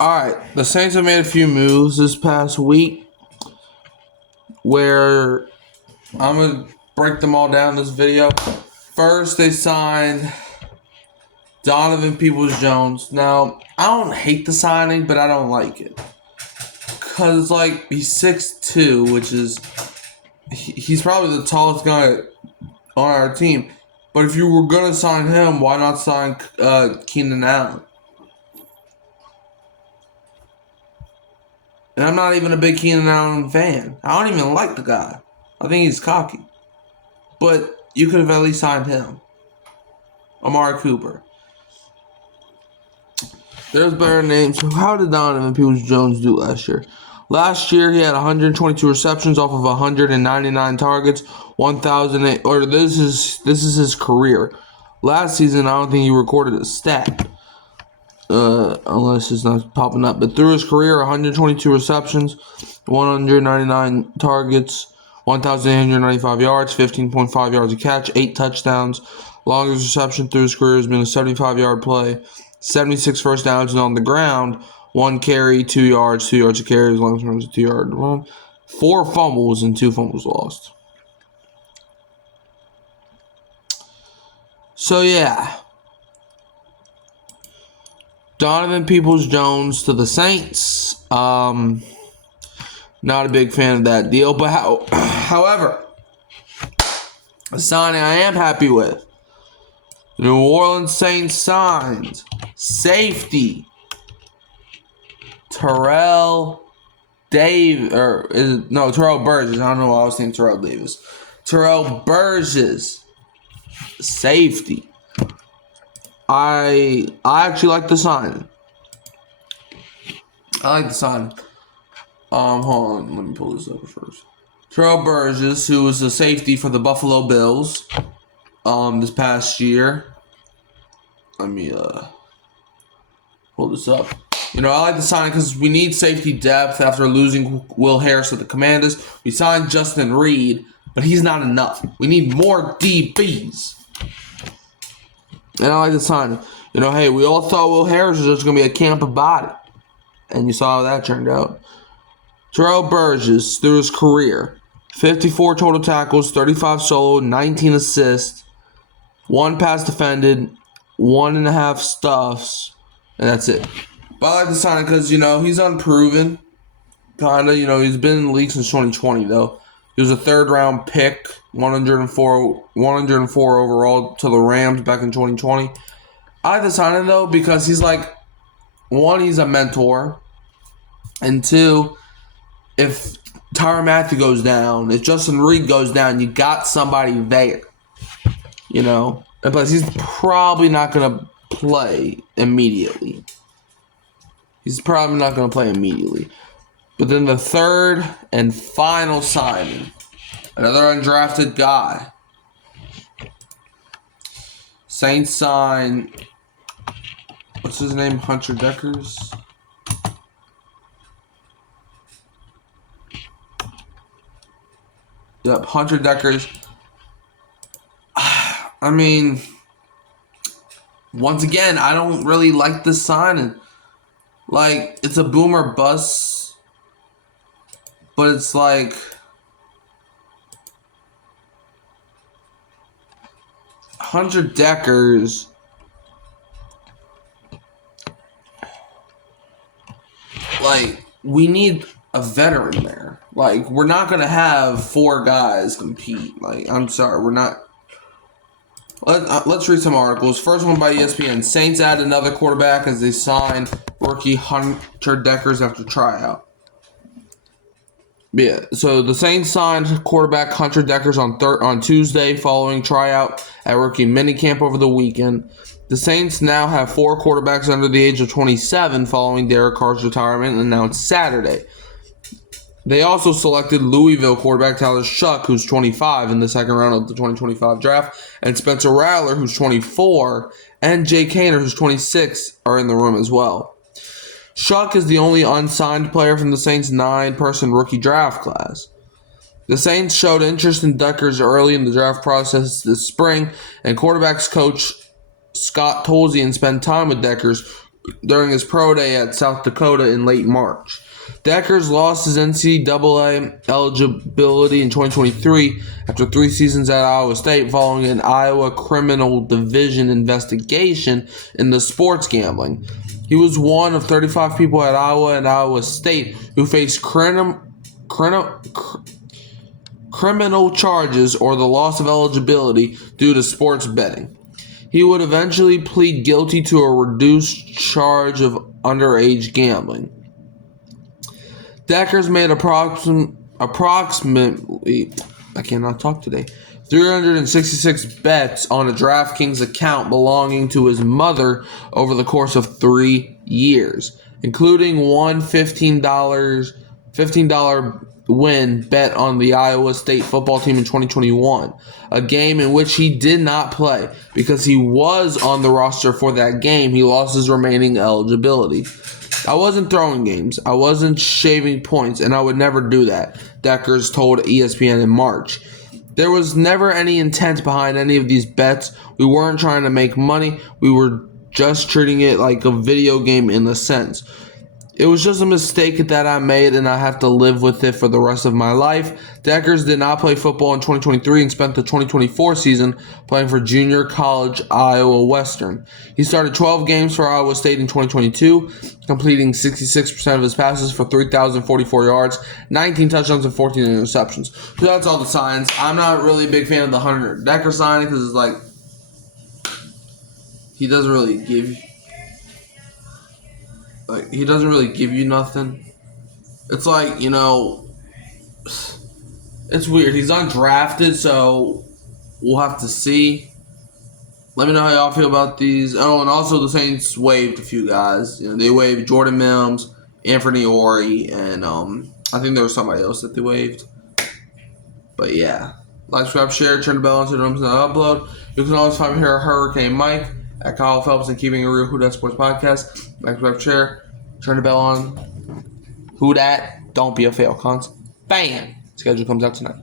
All right, the Saints have made a few moves this past week where I'm going to break them all down in this video. First, they signed Donovan Peoples-Jones. Now, I don't hate the signing, but I don't like it. Because it's like, he's 6'2", which is, he's probably the tallest guy on our team. But if you were going to sign him, why not sign Keenan Allen? And I'm not even a big Keenan Allen fan. I don't even like the guy. I think he's cocky. But you could have at least signed him. Amari Cooper. There's better names. How did Donovan Peoples-Jones do last year? Last year, he had 122 receptions off of 199 targets, 1,008. Or this is his career. Last season, I don't think he recorded a stat. Unless it's not popping up. But through his career, 122 receptions, 199 targets, 1,895 yards, 15.5 yards a catch, 8 touchdowns. Longest reception through his career has been a 75-yard play, 76 first downs and on the ground, 1 carry, 2 yards, 2 yards a carry, as long as it runs a 2-yard run. 4 fumbles and 2 fumbles lost. So, yeah. Donovan Peoples-Jones to the Saints. Not a big fan of that deal. But however, a signing I am happy with. The New Orleans Saints signed safety Terrell Burgess. I don't know why I was thinking Terrell Davis. Terrell Burgess, safety. I actually like the signing. Hold on, let me pull this up first. Terrell Burgess, who was a safety for the Buffalo Bills, this past year. Let me pull this up. I like the signing because we need safety depth after losing Will Harris to the Commanders. We signed Justin Reed, but he's not enough. We need more DBs. And I like the signing. Hey, we all thought Will Harris was just going to be a camp body. And you saw how that turned out. Terrell Burgess, through his career, 54 total tackles, 35 solo, 19 assists, 1 pass defended, 1.5 stuffs, and that's it. But I like the signing because, he's unproven. Kind of, he's been in the league since 2020, though. He was a third-round pick, 104 overall to the Rams back in 2020. I like the signing, though, because he's like, 1, he's a mentor. And 2, if Tyrann Mathieu goes down, if Justin Reed goes down, you got somebody there. And plus, he's probably not going to play immediately. But then the third and final signing, another undrafted guy. Saints sign, what's his name? Hunter Deckers? Yep, Hunter Deckers. I mean, once again, I don't really like this signing. Like, it's a boomer bust, but it's like, Hunter Deckers, like, we need a veteran there. Like, we're not going to have 4 guys compete. Like, I'm sorry, we're not. Let's read some articles. First one by ESPN. Saints add another quarterback as they sign rookie Hunter Deckers after tryout. Yeah, so the Saints signed quarterback Hunter Deckers on Tuesday following tryout at rookie minicamp over the weekend. The Saints now have 4 quarterbacks under the age of 27 following Derek Carr's retirement announced Saturday. They also selected Louisville quarterback Tyler Shough, who's 25, in the second round of the 2025 draft, and Spencer Rattler, who's 24, and Jay Kaner, who's 26, are in the room as well. Shough is the only unsigned player from the Saints' 9-person rookie draft class. The Saints showed interest in Deckers early in the draft process this spring, and quarterbacks coach Scott Tolzien spent time with Deckers, during his pro day at South Dakota in late March. Dekkers lost his NCAA eligibility in 2023 after 3 seasons at Iowa State following an Iowa Criminal Division investigation into sports gambling. He was one of 35 people at Iowa and Iowa State who faced criminal charges or the loss of eligibility due to sports betting. He would eventually plead guilty to a reduced charge of underage gambling. Dekkers made approximately, I cannot talk today, 366 bets on a DraftKings account belonging to his mother over the course of 3 years, including one $15 win bet on the Iowa State football team in 2021, a game in which he did not play. Because he was on the roster for that game, he lost his remaining eligibility. I wasn't throwing games, I wasn't shaving points, and I would never do that, Dekkers told ESPN in March. There was never any intent behind any of these bets. We weren't trying to make money, we were just treating it like a video game in a sense. It was just a mistake that I made, and I have to live with it for the rest of my life. Dekkers did not play football in 2023 and spent the 2024 season playing for junior college Iowa Western. He started 12 games for Iowa State in 2022, completing 66% of his passes for 3,044 yards, 19 touchdowns, and 14 interceptions. So that's all the signs. I'm not really a big fan of the Hunter Dekkers signing because it's like he doesn't really give you nothing. It's like, it's weird. He's undrafted, so we'll have to see. Let me know how y'all feel about these. Oh, and also the Saints waived a few guys. They waived Jordan Mims, Anthony Ori, and I think there was somebody else that they waived. But yeah. Like, subscribe, share, turn the bell on so you don't miss another upload. You can always find me here at Hurricane Mike, at Kyle Phelps, and Keeping It Real Who Dat Sports Podcast. Like, subscribe, share, turn the bell on. Who Dat? Don't be a fail, cons. Bam! Schedule comes out tonight.